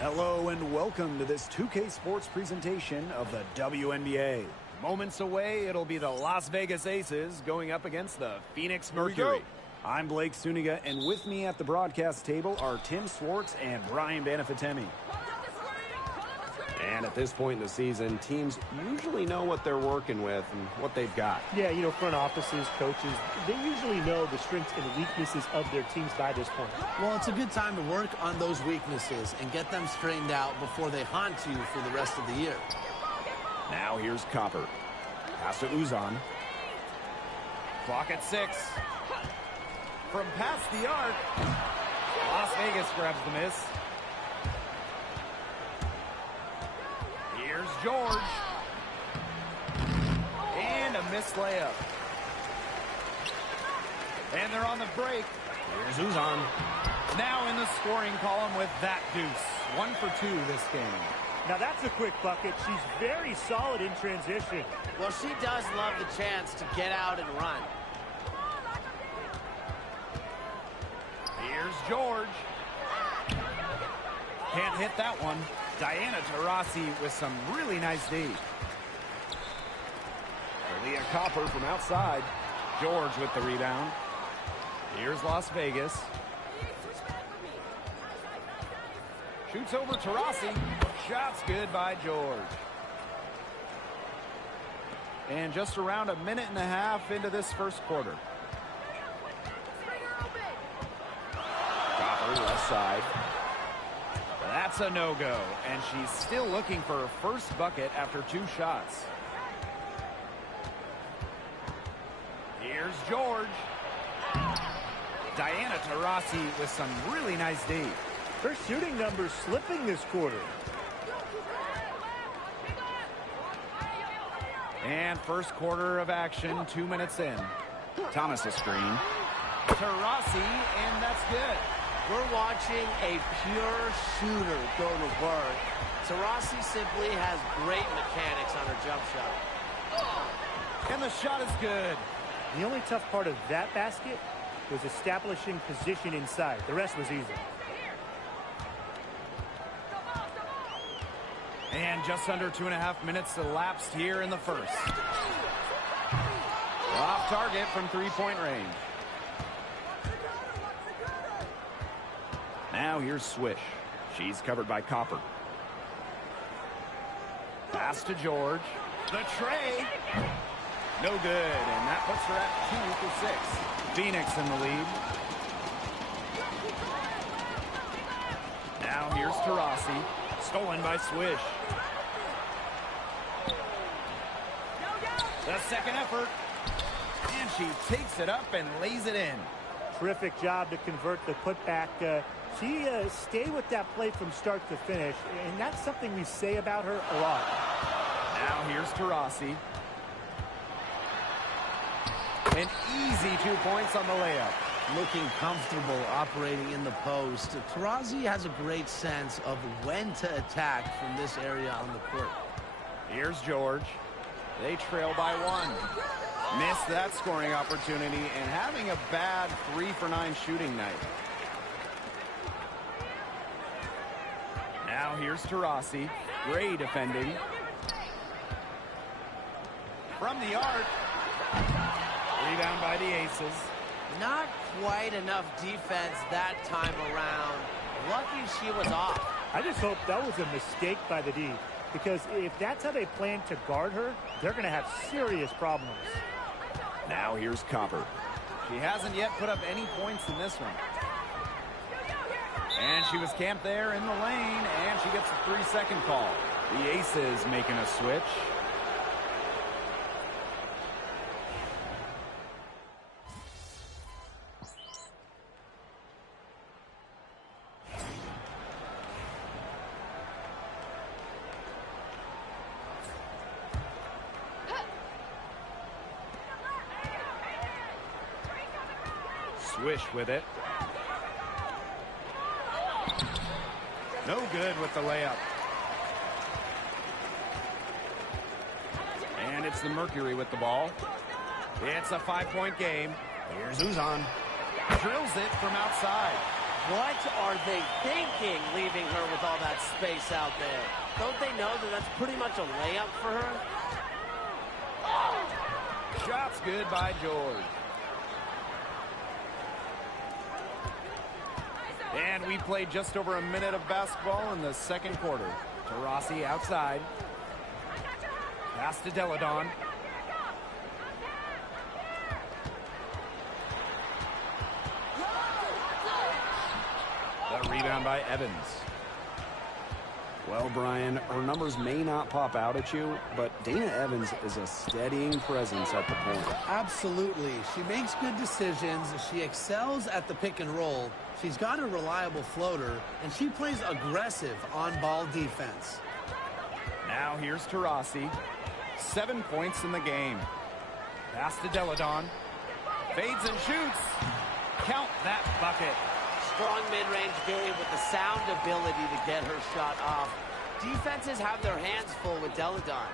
Hello and welcome to this 2K Sports presentation of the WNBA. Moments away, it'll be the Las Vegas Aces going up against the Phoenix Mercury. I'm Blake Suniga, and with me at the broadcast table are Tim Swartz and Brian Banafitemi. And at this point in the season, teams usually know what they're working with and what they've got. Yeah, you know, front offices, coaches, they usually know the strengths and weaknesses of their teams by this point. Well, it's a good time to work on those weaknesses and get them straightened out before they haunt you for the rest of the year. Now here's Copper. Pass to Uzan. Clock at 6. From past the arc, Las Vegas grabs the miss. Here's George. And a missed layup. And they're on the break. Here's Uzan. Now in the scoring column with that deuce. 1 for 2 this game. Now that's a quick bucket. She's very solid in transition. Well, she does love the chance to get out and run. Here's George. Can't hit that one. Diana Taurasi with some really nice D. Leah Copper from outside. George with the rebound. Here's Las Vegas. Shoots over Taurasi. Shot's good by George. And just around a minute and a half into this first quarter. Copper left side. That's a no-go, and she's still looking for her first bucket after 2 shots. Here's George. Diana Taurasi with some really nice D. Her shooting numbers slipping this quarter. And first quarter of action, 2 minutes in. Thomas a screen. Taurasi, and that's good. We're watching a pure shooter go to work. Taurasi simply has great mechanics on her jump shot. And the shot is good. The only tough part of that basket was establishing position inside. The rest was easy. And just under 2.5 minutes elapsed here in the first. Off target from three-point range. Now here's Swish. She's covered by Copper. Pass to George. The tray. No good, and that puts her at 2 for 6. Phoenix in the lead. Now here's Taurasi. Stolen by Swish. The second effort. And she takes it up and lays it in. Terrific job to convert the putback. She stayed with that play from start to finish, and that's something we say about her a lot. Now here's Taurasi. An easy 2 points on the layup. Looking comfortable operating in the post. Taurasi has a great sense of when to attack from this area on the court. Here's George. They trail by 1. Missed that scoring opportunity and having a bad 3 for 9 shooting night. Now here's Taurasi. Gray defending. From the arc. Rebound by the Aces. Not quite enough defense that time around. Lucky she was off. I just hope that was a mistake by the D, because if that's how they plan to guard her, they're going to have serious problems. Now here's Copper. She hasn't yet put up any points in this one. And she was camped there in the lane, and she gets a 3-second call. The Aces making a switch. Swish with it. No good with the layup. And it's the Mercury with the ball. It's a 5-point game. Here's Uzan. Drills it from outside. What are they thinking, leaving her with all that space out there? Don't they know that that's pretty much a layup for her? Shot's good by George. And we played just over a minute of basketball in the second quarter. Taurasi outside. Pass to Deladon. The rebound by Evans. Well, Brian, her numbers may not pop out at you, but Dana Evans is a steadying presence at the point. Absolutely. She makes good decisions. She excels at the pick and roll. She's got a reliable floater, and she plays aggressive on-ball defense. Now here's Taurasi. 7 points in the game. Pass to Deladon. Fades and shoots. Count that bucket. Strong mid-range game with the sound ability to get her shot off. Defenses have their hands full with Deladon.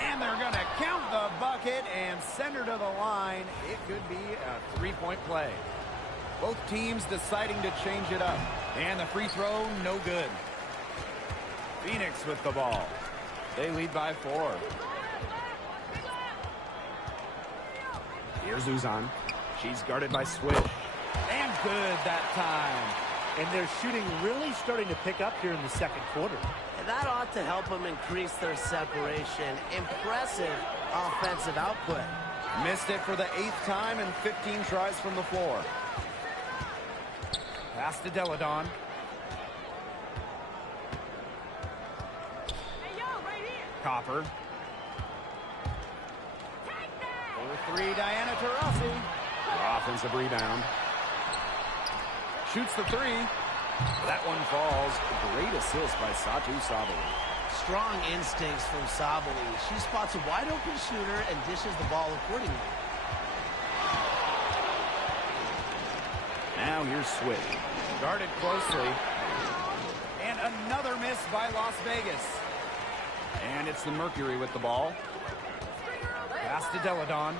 And they're going to count the bucket and send her to the line. It could be a three-point play. Both teams deciding to change it up. And the free throw, no good. Phoenix with the ball. They lead by 4. Here's Uzan. She's guarded by Swish. And good that time. And they're shooting really starting to pick up here in the second quarter. And that ought to help them increase their separation. Impressive offensive output. Missed it for the 8th time and 15 tries from the floor. Pass to Deladon. Copper. For 3, Diana Taurasi. Offensive rebound. Shoots the 3. That one falls. Great assist by Sosafour10. Strong instincts from Sabali. She spots a wide-open shooter and dishes the ball accordingly. Now here's Swish. Guarded closely. And another miss by Las Vegas. And it's the Mercury with the ball. Pass to Deladon.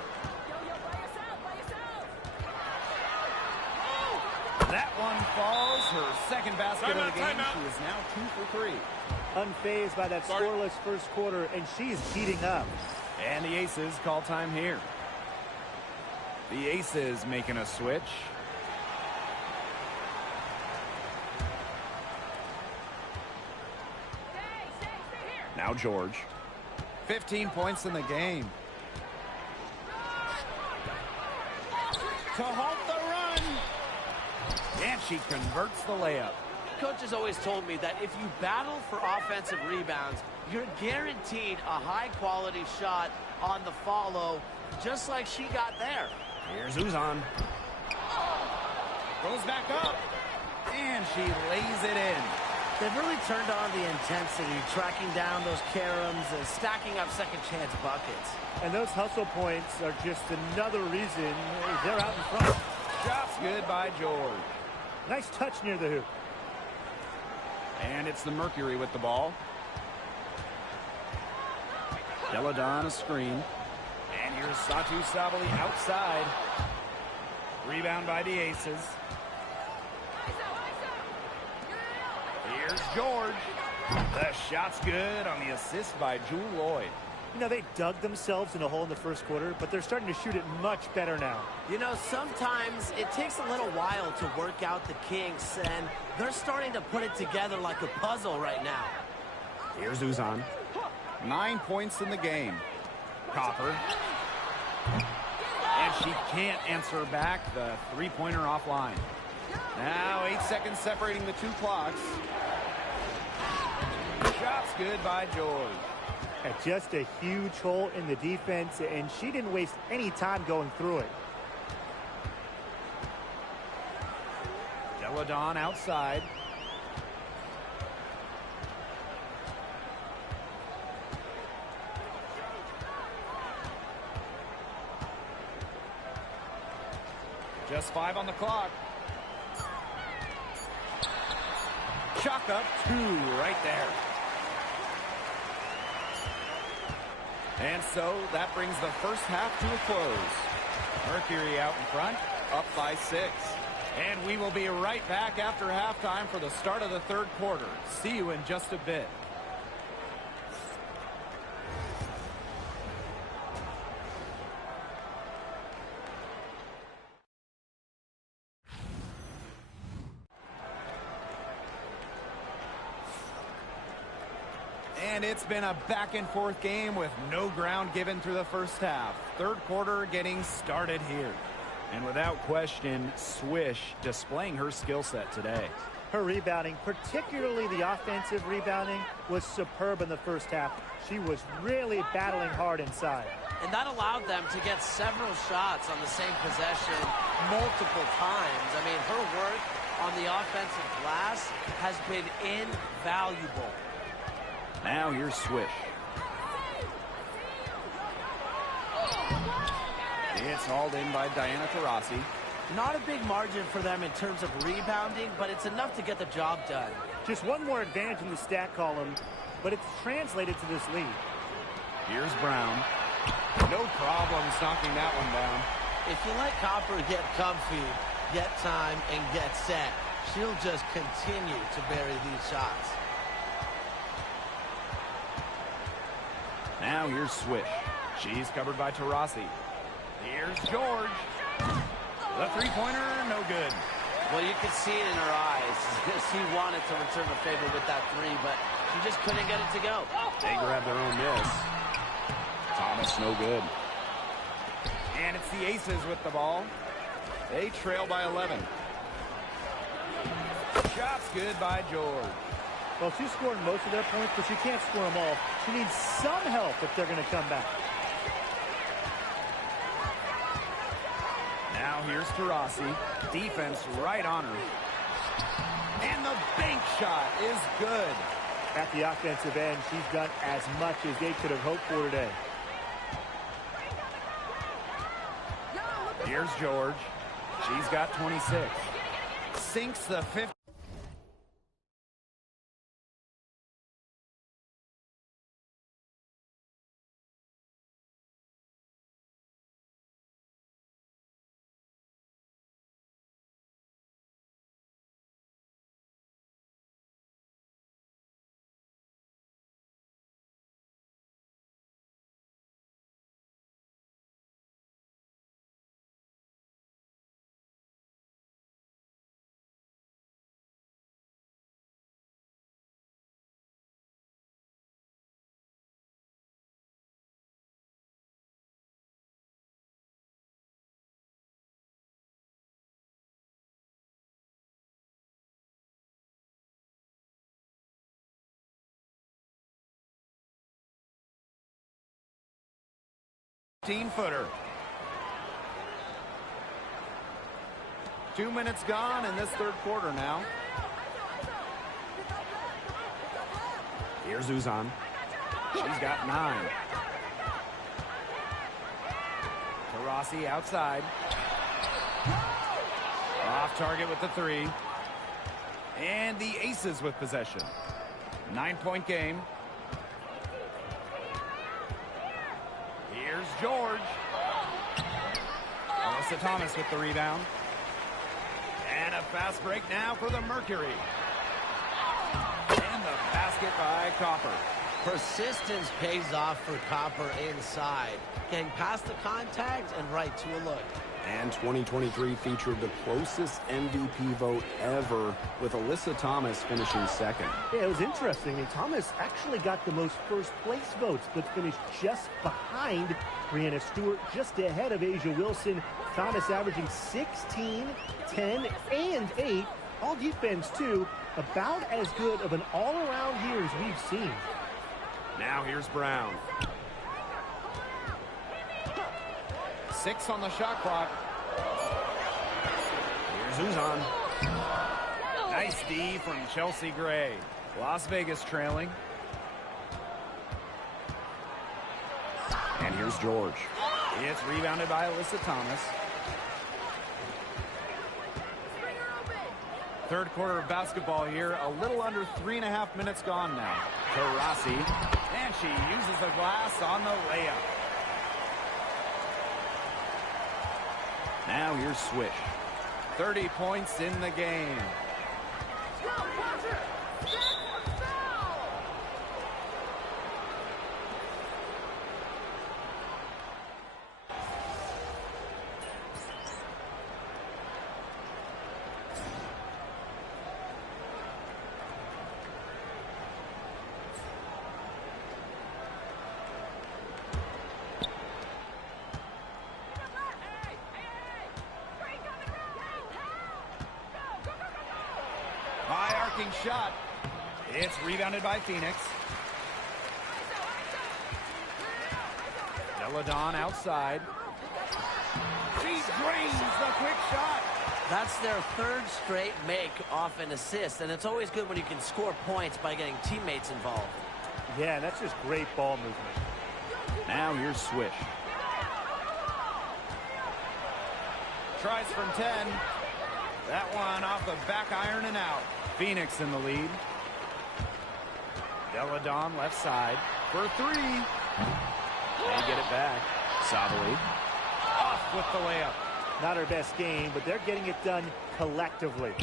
That one falls. Her second basket of the game. She is now 2 for 3. Unfazed by that scoreless first quarter, and she's heating up. And the Aces call time here. The Aces making a switch. Now George. 15 points in the game. To halt the run. And she converts the layup. Coach has always told me that if you battle for offensive rebounds, you're guaranteed a high-quality shot on the follow, just like she got there. Here's Uzan. Goes back up. And she lays it in. They've really turned on the intensity, tracking down those caroms and stacking up second-chance buckets. And those hustle points are just another reason they're out in front. Shot's good by George. Nice touch near the hoop. And it's the Mercury with the ball. Deladon a screen. And here's Sosafour10 outside. Rebound by the Aces. Here's George. The shot's good on the assist by Jewel Lloyd. You know, they dug themselves in a hole in the first quarter, but they're starting to shoot it much better now. You know, sometimes it takes a little while to work out the kinks, and they're starting to put it together like a puzzle right now. Here's Uzan. 9 points in the game. Copper. And she can't answer back the three-pointer offline. Now 8 seconds separating the 2 clocks. Shot's good by George. Just a huge hole in the defense, and she didn't waste any time going through it. Deladon outside. Just 5 on the clock. Chalk up 2 right there. And so that brings the first half to a close. Mercury out in front. up by 6. And we will be right back after halftime for the start of the third quarter. See you in just a bit. And it's been a back-and-forth game with no ground given through the first half. Third quarter getting started here. And without question, Swish displaying her skill set today. Her rebounding, particularly the offensive rebounding, was superb in the first half. She was really battling hard inside. And that allowed them to get several shots on the same possession multiple times. I mean, her work on the offensive glass has been invaluable. Now here's Swish. It's hauled in by Diana Taurasi. Not a big margin for them in terms of rebounding, but it's enough to get the job done. Just one more advantage in the stat column, but it's translated to this lead. Here's Brown. No problems knocking that one down. If you let Copper get comfy, get time, and get set, she'll just continue to bury these shots. Now here's Swish. She's covered by Taurasi. Here's George. The three-pointer, no good. Well, you could see it in her eyes. She wanted to return the favor with that three, but she just couldn't get it to go. They grab their own miss. Thomas, no good. And it's the Aces with the ball. They trail by 11. Shot's good by George. Well, she's scoring most of their points, but she can't score them all. She needs some help if they're going to come back. Now here's Taurasi. Defense right on her. And the bank shot is good. At the offensive end, she's done as much as they could have hoped for today. Here's George. She's got 26. Sinks the 50. Footer. 2 minutes gone in this third quarter now. Here's Uzan. She's got 9. Taurasi outside. Off target with the 3. And the Aces with possession. 9-point game. Here's George. Alyssa Thomas with the rebound. And a fast break now for the Mercury. And the basket by Copper. Persistence pays off for Copper inside. Getting past the contact and right to a look. And 2023 featured the closest MVP vote ever, with Alyssa Thomas finishing second. Yeah, it was interesting. And Thomas actually got the most first-place votes, but finished just behind Brianna Stewart, just ahead of Asia Wilson. Thomas averaging 16, 10, and 8. All defense, too. About as good of an all-around year as we've seen. Now here's Brown. 6 on the shot clock. Here's Uzan. Nice D from Chelsea Gray. Las Vegas trailing. And here's George. It's rebounded by Alyssa Thomas. Third quarter of basketball here. A little under 3.5 minutes gone now. Taurasi. And she uses the glass on the layup. Now here's Swish. 30 points in the game. Shot. It's rebounded by Phoenix. Deladon outside. She drains the quick shot. That's their third straight make off an assist, and it's always good when you can score points by getting teammates involved. Yeah, that's just great ball movement. Now here's Swish. Tries from 10. That one off the back iron and out. Phoenix in the lead. Deladon left side for 3. They get it back. Sabali off with the layup. Not her best game, but they're getting it done collectively.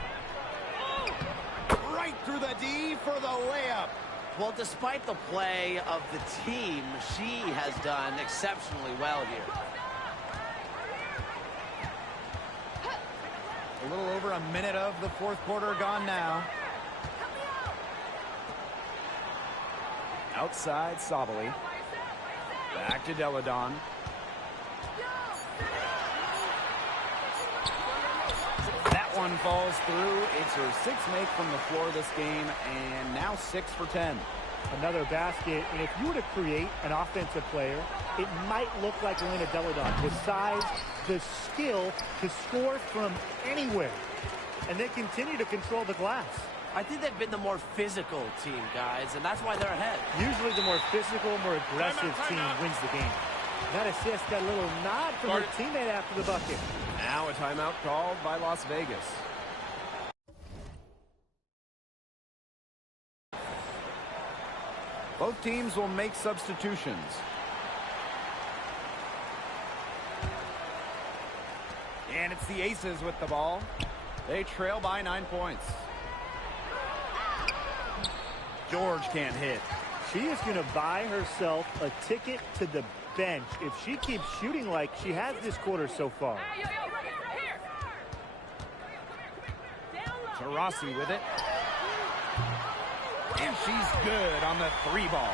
Right through the D for the layup. Well, despite the play of the team, she has done exceptionally well here. A little over a minute of the fourth quarter gone now. Outside, Sabali. Back to Deladon. That one falls through. It's her 6th make from the floor this game, and now 6 for 10. Another basket, and if you were to create an offensive player, it might look like Elena Deladon. The size, the skill to score from anywhere. And they continue to control the glass. I think they've been the more physical team, guys, and that's why they're ahead. Usually the more physical, more aggressive team wins the game. That assist got a little nod from her teammate after the bucket. Now a timeout called by Las Vegas. Both teams will make substitutions. And it's the Aces with the ball. They trail by 9 points. George can't hit. She is going to buy herself a ticket to the bench if she keeps shooting like she has this quarter so far. Taurasi with it. And she's good on the 3 ball.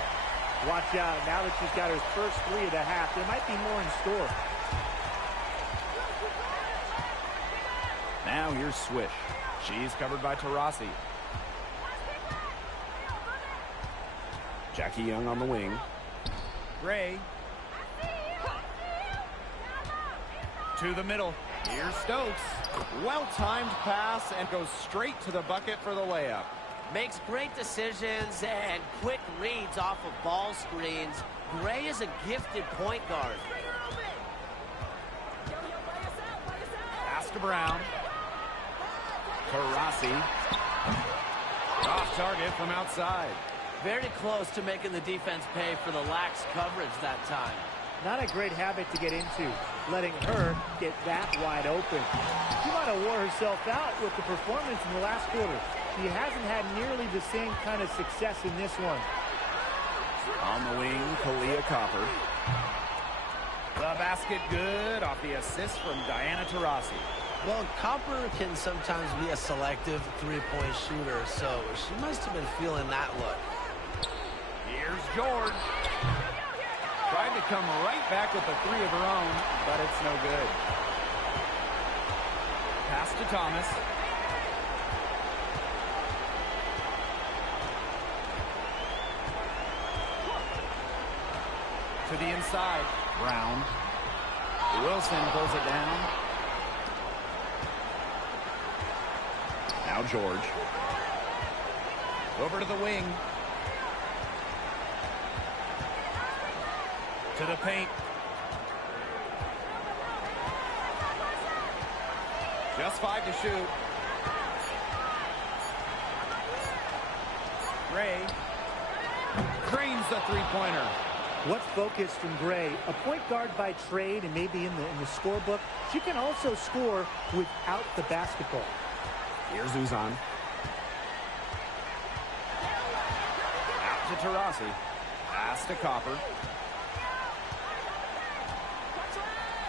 Watch out. Now that she's got her first 3 of the half, there might be more in store. Now here's Swish. She's covered by Taurasi. Jackie Young on the wing. Gray. To the middle. Here's Stokes. Well-timed pass and goes straight to the bucket for the layup. Makes great decisions and quick reads off of ball screens. Gray is a gifted point guard. Pass to Brown. Taurasi. Off target from outside. Very close to making the defense pay for the lax coverage that time. Not a great habit to get into, letting her get that wide open. She might have wore herself out with the performance in the last quarter. She hasn't had nearly the same kind of success in this one. On the wing, Kalia Copper. The basket good off the assist from Diana Taurasi. Well, Copper can sometimes be a selective three-point shooter, so she must have been feeling that look. Here's George. Tried to come right back with a 3 of her own, but it's no good. Pass to Thomas. To the inside. Brown. Wilson pulls it down. Now George. Over to the wing. To the paint. Just 5 to shoot. Gray. Drains the three-pointer. What's focused from Gray? A point guard by trade and maybe in the scorebook. She can also score without the basketball. Here's Uzan. Out to Taurasi. Pass to Copper.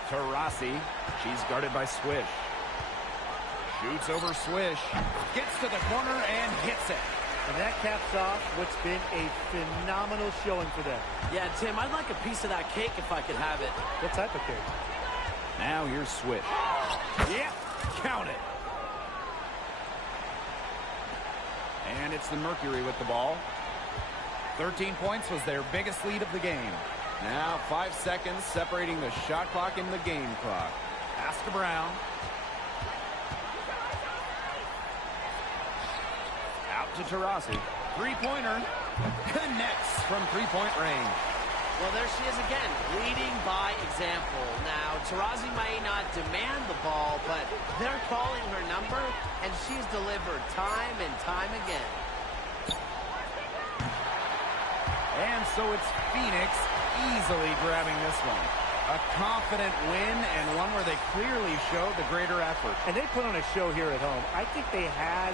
Taurasi. She's guarded by Swish. Shoots over Swish. Gets to the corner and hits it. And that caps off what's been a phenomenal showing for them. Yeah, Tim, I'd like a piece of that cake if I could have it. What type of cake? Now here's Swish. Yep, count it. And it's the Mercury with the ball. 13 points was their biggest lead of the game. Now 5 seconds separating the shot clock and the game clock. Pass to Brown. Out to Taurasi. Three-pointer. Connects from three-point range. Well, there she is again, leading by example. Now, Taurasi may not demand the ball, but they're calling her number, and she's delivered time and time again. And so it's Phoenix easily grabbing this one. A confident win and one where they clearly showed the greater effort. And they put on a show here at home. I think they had